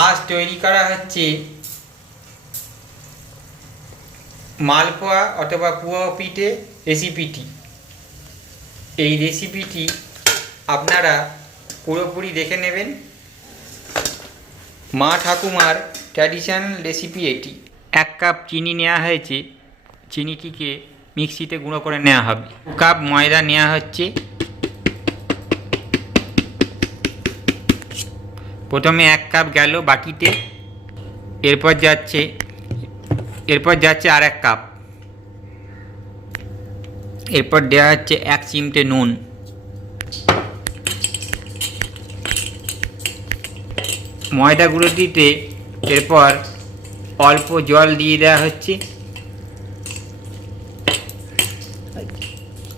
আজ তৈরি করা হচ্ছে মালপোয়া অথবা পুয়া পিঠে রেসিপিটি। এই রেসিপিটি আপনারা পুরোপুরি দেখে নেবেন। মা ঠাকুমার ট্র্যাডিশনাল রেসিপি এটি। 1 কাপ চিনি নেওয়া হয়েছে, চিনিটিকে মিক্সিতে গুঁড়ো করে নেওয়া হবে। 2 কাপ ময়দা নেওয়া হচ্ছে। প্রথমে 1 কাপ গেল বাটিতে, এরপর যাচ্ছে আর 1 কাপ। এরপর দেওয়া হচ্ছে 1 চিমটে নুন। ময়দা গুঁড়োটিতে এরপর অল্প জল দিয়ে দেওয়া হচ্ছে।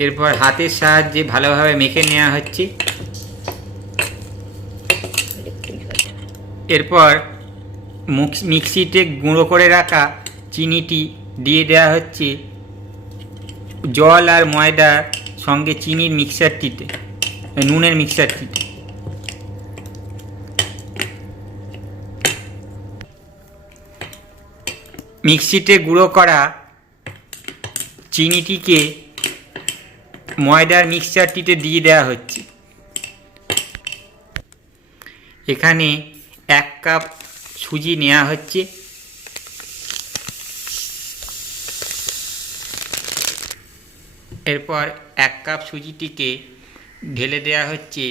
এরপর হাতের সাহায্যে ভালোভাবে মেখে নেওয়া হচ্ছে। এরপর মিক্সিতে গুঁড়ো করে রাখা চিনিটি দিয়ে দেওয়া হচ্ছে জল আর ময়দার সঙ্গে চিনির মিক্সারটিতে, নুনের মিক্সারটিতে। মিক্সিতে গুঁড়ো করা চিনিটিকে ময়দার মিক্সচারটিতে দিয়ে দেওয়া হচ্ছে। এখানে 1 কাপ সুজি নেওয়া হচ্ছে। এরপর 1 কাপ সুজিটিকে ঢেলে দেওয়া হচ্ছে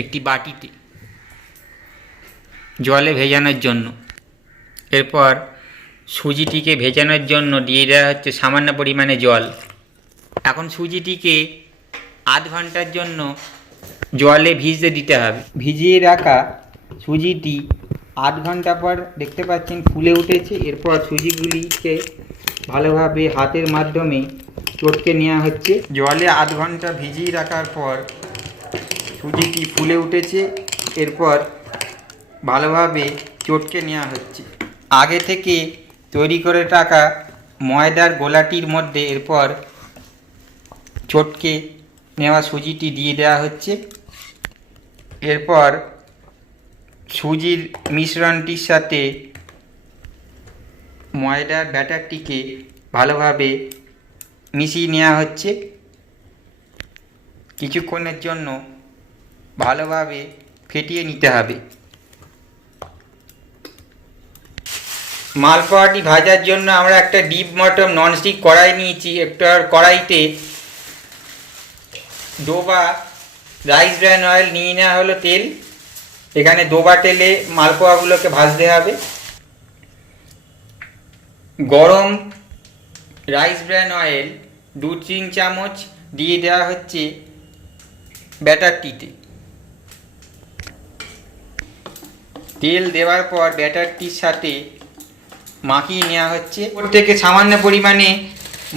একটি বাটিতে জলে ভেজানোর জন্য। এরপর সুজিটিকে ভেজানোর জন্য দিয়ে দেওয়া হচ্ছে সামান্য পরিমাণে জল। এখন সুজিটিকে আধ ঘন্টার জন্য জলে ভিজতে দিতে হবে। ভিজিয়ে রাখা সুজিটি আধ ঘন্টা পর দেখতে পাচ্ছেন ফুলে উঠেছে। এরপর সুজিগুলিকে ভালোভাবে হাতের মাধ্যমে চটকে নেওয়া হচ্ছে। জলে আধ ঘন্টা ভিজিয়ে রাখার পর সুজিটি ফুলে উঠেছে। এরপর ভালোভাবে চটকে নেওয়া হচ্ছে। আগে থেকে তৈরি করে রাখা ময়দার গোলাটির মধ্যে এরপর চটকে নেওয়া সুজিটি দিয়ে দেওয়া হচ্ছে। এরপর সুজির মিশ্রণটির সাথে ময়দার ব্যাটারটিকে ভালোভাবে মিশিয়ে নেওয়া হচ্ছে। কিছুক্ষণের জন্য ভালোভাবে ফেটিয়ে নিতে হবে। মালপোয়াটি ভাজার জন্য আমরা একটা ডিপ বটম ননস্টিক কড়াই নিয়েছি। একটা কড়াইতে ডোবা রাইস ব্র্যান অয়েল নিয়ে নেওয়া হলো তেল। এখানে ডোবা তেলে মালপোয়াগুলোকে ভাজতে হবে। গরম রাইস ব্র্যান অয়েল 2-3 চামচ দিয়ে দেওয়া হচ্ছে ব্যাটারটিতে। তেল দেওয়ার পর ব্যাটারটির সাথে মাখিয়ে নেওয়া হচ্ছে। ওর থেকে সামান্য পরিমাণে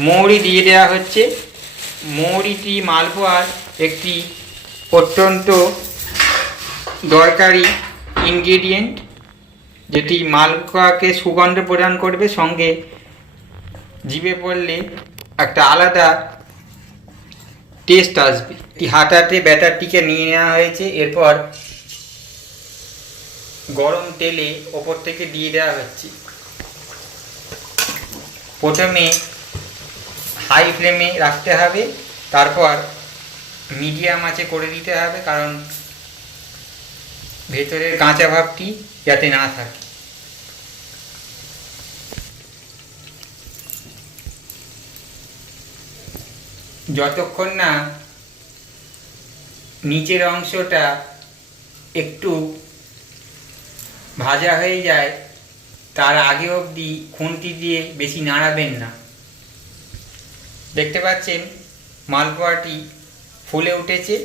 মৌরি দিয়ে দেওয়া হচ্ছে। মৌরিটি মালপোয়ার একটি অত্যন্ত দরকারি ইনগ্রেডিয়েন্ট, যেটি মালপোয়াকে সুগন্ধ প্রদান করবে, সঙ্গে জিভে পড়লে একটা আলাদা টেস্ট আসবে। হাতাতে ব্যাটারটিকে নিয়ে নেওয়া হয়েছে। এরপর গরম তেলে ওপর থেকে দিয়ে দেওয়া হচ্ছে। প্রথমে হাই ফ্লেমে রাখতে হবে, তারপর মিডিয়াম আঁচে করে দিতে হবে, কারণ ভেতরের কাঁচা ভাবটি যাতে না থাকে। যতক্ষণ না নিচের অংশটা একটু ভাজা হয়ে যায় তার আগে অবধি খুন্তি দিয়ে বেশি নাড়াবেন না। দেখতে পাচ্ছেন মালপোয়াটি ফুলে উঠেছে।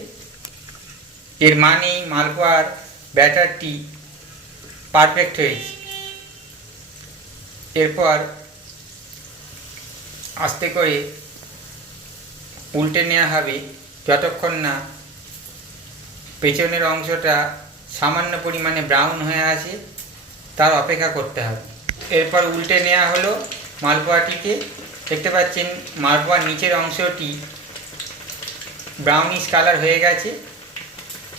এর মানেই মালপোয়ার ব্যাটারটি পারফেক্ট হয়েছে। এরপর আস্তে করে উল্টে নেওয়া হবে যতক্ষণ না পেছনের অংশটা সামান্য পরিমাণে ব্রাউন হয়ে আসে, তার অপেক্ষা করতে হবে। এরপর উল্টে নেওয়া হলো মালপোয়াটিকে। দেখতে পাচ্ছেন মালপোয়ার নিচের অংশটি ব্রাউনিশ কালার হয়ে গেছে।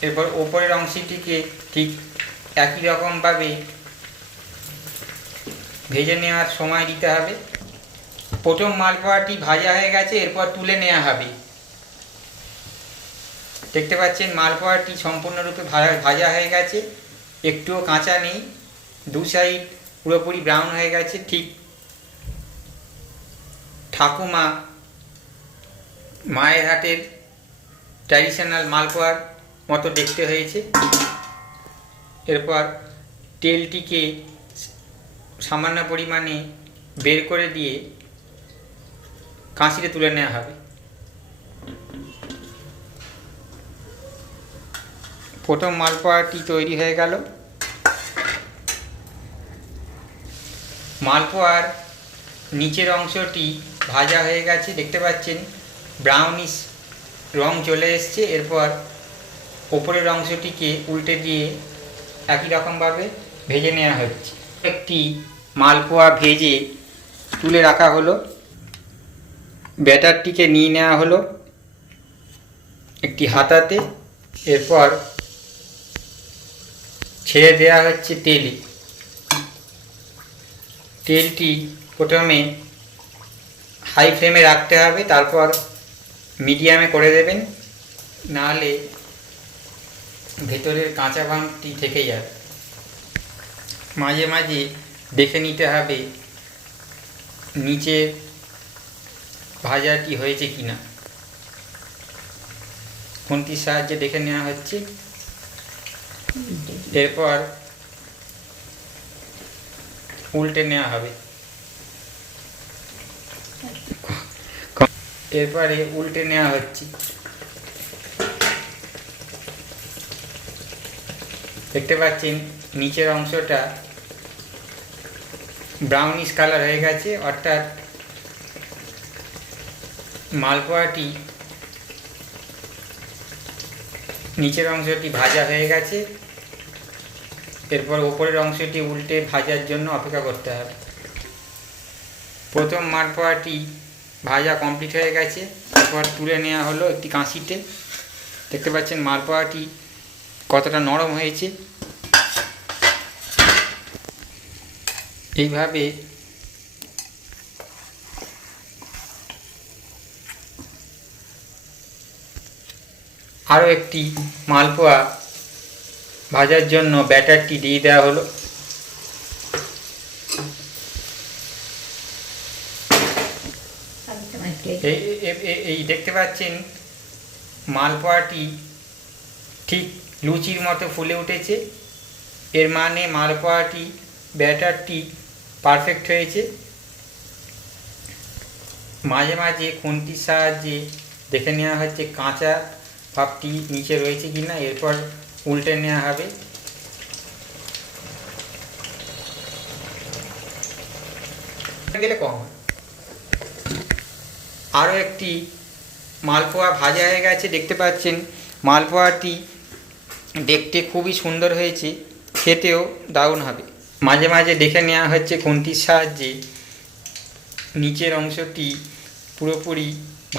এরপর ওপরের অংশটিকে ঠিক একই রকমভাবে ভেজে নেওয়ার সময় দিতে হবে। প্রথম মালপোয়াটি ভাজা হয়ে গেছে, এরপর তুলে নেওয়া হবে। দেখতে পাচ্ছেন মালপোয়াটি সম্পূর্ণরূপে ভাজা হয়ে গেছে, একটুও কাঁচা নেই, দু সাইড পুরোপুরি ব্রাউন হয়ে গেছে। ঠিক ঠাকুমা মায়ের হাতের ট্র্যাডিশনাল মালপোয়ার মতো দেখতে হয়েছে। এরপর তেলটিকে সামান্য পরিমাণে বের করে দিয়ে কাঁচিতে তুলে নেওয়া হবে। প্রথম মালপোয়াটি তৈরি হয়ে গেল। মালপোয়ার নিচের অংশটি ভাজা হয়ে গেছে, দেখতে পাচ্ছেন ব্রাউনিশ রং চলে এসছে। এরপর ওপরের অংশটিকে উল্টে দিয়ে একই রকমভাবে ভেজে নেওয়া হচ্ছে। একটি মালপোয়া ভেজে তুলে রাখা হলো। ব্যাটারটিকে নিয়ে নেওয়া হলো একটি হাতাতে। এরপর ছেড়ে দেওয়া হচ্ছে তেলে। তেলটি প্রথমে হাই ফ্লেমে রাখতে হবে, তারপর মিডিয়ামে করে দেবেন, নাহলে ভেতরের কাঁচা ভাবটি থেকে যাবে। মাঝে মাঝে দেখে নিতে হবে নিচে ভাজাটি হয়েছে কিনা। খুন্তির সাহায্যে দেখে নেওয়া হচ্ছে। এরপর উল্টে নেওয়া হবে। এরপরে উল্টে নেওয়া হচ্ছে। দেখতে পাচ্ছেন নিচের অংশটা ব্রাউনিশ কালার হয়ে গেছে, অর্থাৎ মালপোয়াটি নিচের অংশটি ভাজা হয়ে গেছে। এরপর ওপরের অংশটি উল্টে ভাজার জন্য অপেক্ষা করতে হবে। প্রথম মালপোয়াটি ভাজা কমপ্লিট হয়ে গেছে, এরপর তুলে নেওয়া হলো একটি কাঁচিতে। দেখতে পাচ্ছেন মালপোয়াটি কতটা নরম হয়েছে। এইভাবে আরও একটি মালপোয়া ভাজার জন্য ব্যাটারটি দিয়ে দেওয়া হলো। এই দেখতে পাচ্ছেন মালপোয়াটি ঠিক লুচির মতো ফুলে উঠেছে। এর মানে মালপোয়াটি ব্যাটারটি পারফেক্ট হয়েছে। মাঝে মাঝে খুন্তির সাহায্যে দেখে নেওয়া হচ্ছে কাঁচা ভাবটি নিচে রয়েছে কি না, এরপর উল্টে নেওয়া হবে। গেলে কম। আরও একটি মালপোয়া ভাজা হয়ে গেছে, দেখতে পাচ্ছেন মালপোয়াটি দেখতে খুবই সুন্দর হয়েছে, খেতেও দারুণ হবে। মাঝে মাঝে দেখে নেওয়া হচ্ছে খুন্তির সাহায্যে নিচের অংশটি পুরোপুরি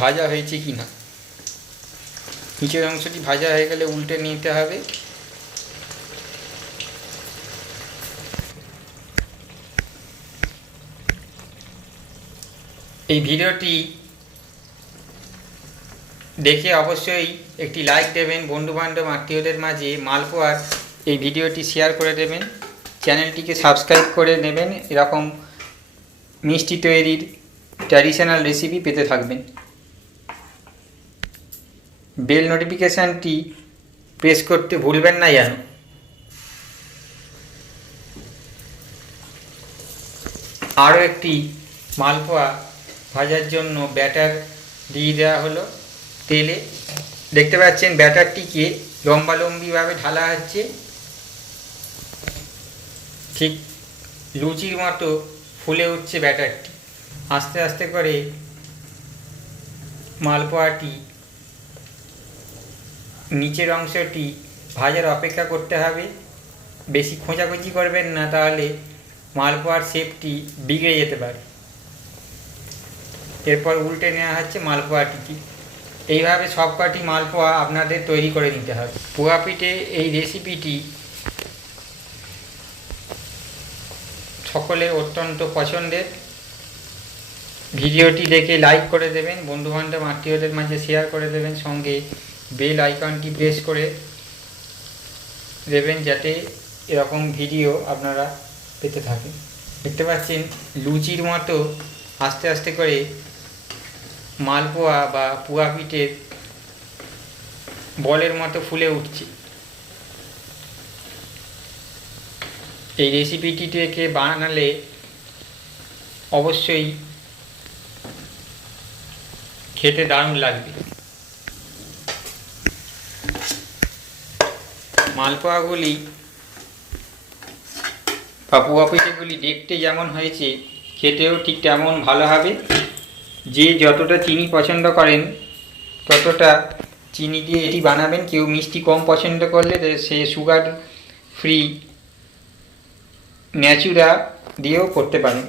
ভাজা হয়েছে কি না। নিচের অংশটি ভাজা হয়ে গেলে উল্টে নিতে হবে। এই ভিডিওটি দেখে অবশ্যই একটি লাইক দেবেন, বন্ধুবান্ধব আত্মীয়দের মাঝে মালপোয়ার এই ভিডিওটি শেয়ার করে দেবেন, চ্যানেলটিকে সাবস্ক্রাইব করে নেবেন। এরকম মিষ্টি তৈরির ট্র্যাডিশনাল রেসিপি পেতে থাকবেন। বেল নোটিফিকেশানটি প্রেস করতে ভুলবেন না যেন। আরও একটি মালপোয়া ভাজার জন্য ব্যাটার দিয়ে দেওয়া হলো তেলে। দেখতে পাচ্ছেন ব্যাটারটিকে লম্বালম্বিভাবে ঢালা হচ্ছে, ঠিক লুচির মতো ফুলে উঠছে ব্যাটারটি। আস্তে আস্তে করে মালপোয়াটি নিচের অংশটি ভাজার অপেক্ষা করতে হবে। বেশি খোঁচাখুচি করবেন না, তাহলে মালপোয়ার শেপটি বিগড়ে যেতে পারে। এরপর উল্টে নেওয়া হচ্ছে মালপোয়াটিকে। এইভাবে সবকটি মালপোয়া আপনাদের তৈরি করে নিতে হবে। পোয়া পিঠে এই রেসিপিটি সকলের অত্যন্ত পছন্দের। ভিডিওটি দেখে লাইক করে দেবেন, বন্ধুবান্ধব আত্মীয়দের মাঝে শেয়ার করে দেবেন, সঙ্গে বেল আইকনটি প্রেস করে দেবেন যাতে এরকম ভিডিও আপনারা পেতে থাকেন। দেখতে পাচ্ছেন লুচির মতো আস্তে আস্তে করে মালপোয়া বা পুয়া পিঠের বলের মতো ফুলে উঠছে। এই রেসিপিটি থেকে বানালে অবশ্যই খেতে দারুণ লাগবে। মালপোয়াগুলি বা পুয়া পিঠেগুলি দেখতে যেমন হয়েছে খেতেও ঠিক তেমন ভালো হবে। যে যতটা চিনি পছন্দ করেন ততটা চিনি দিয়ে এটি বানাবেন। কেউ মিষ্টি কম পছন্দ করলে সে সুগার ফ্রি ন্যাচুরা দিয়েও করতে পারেন।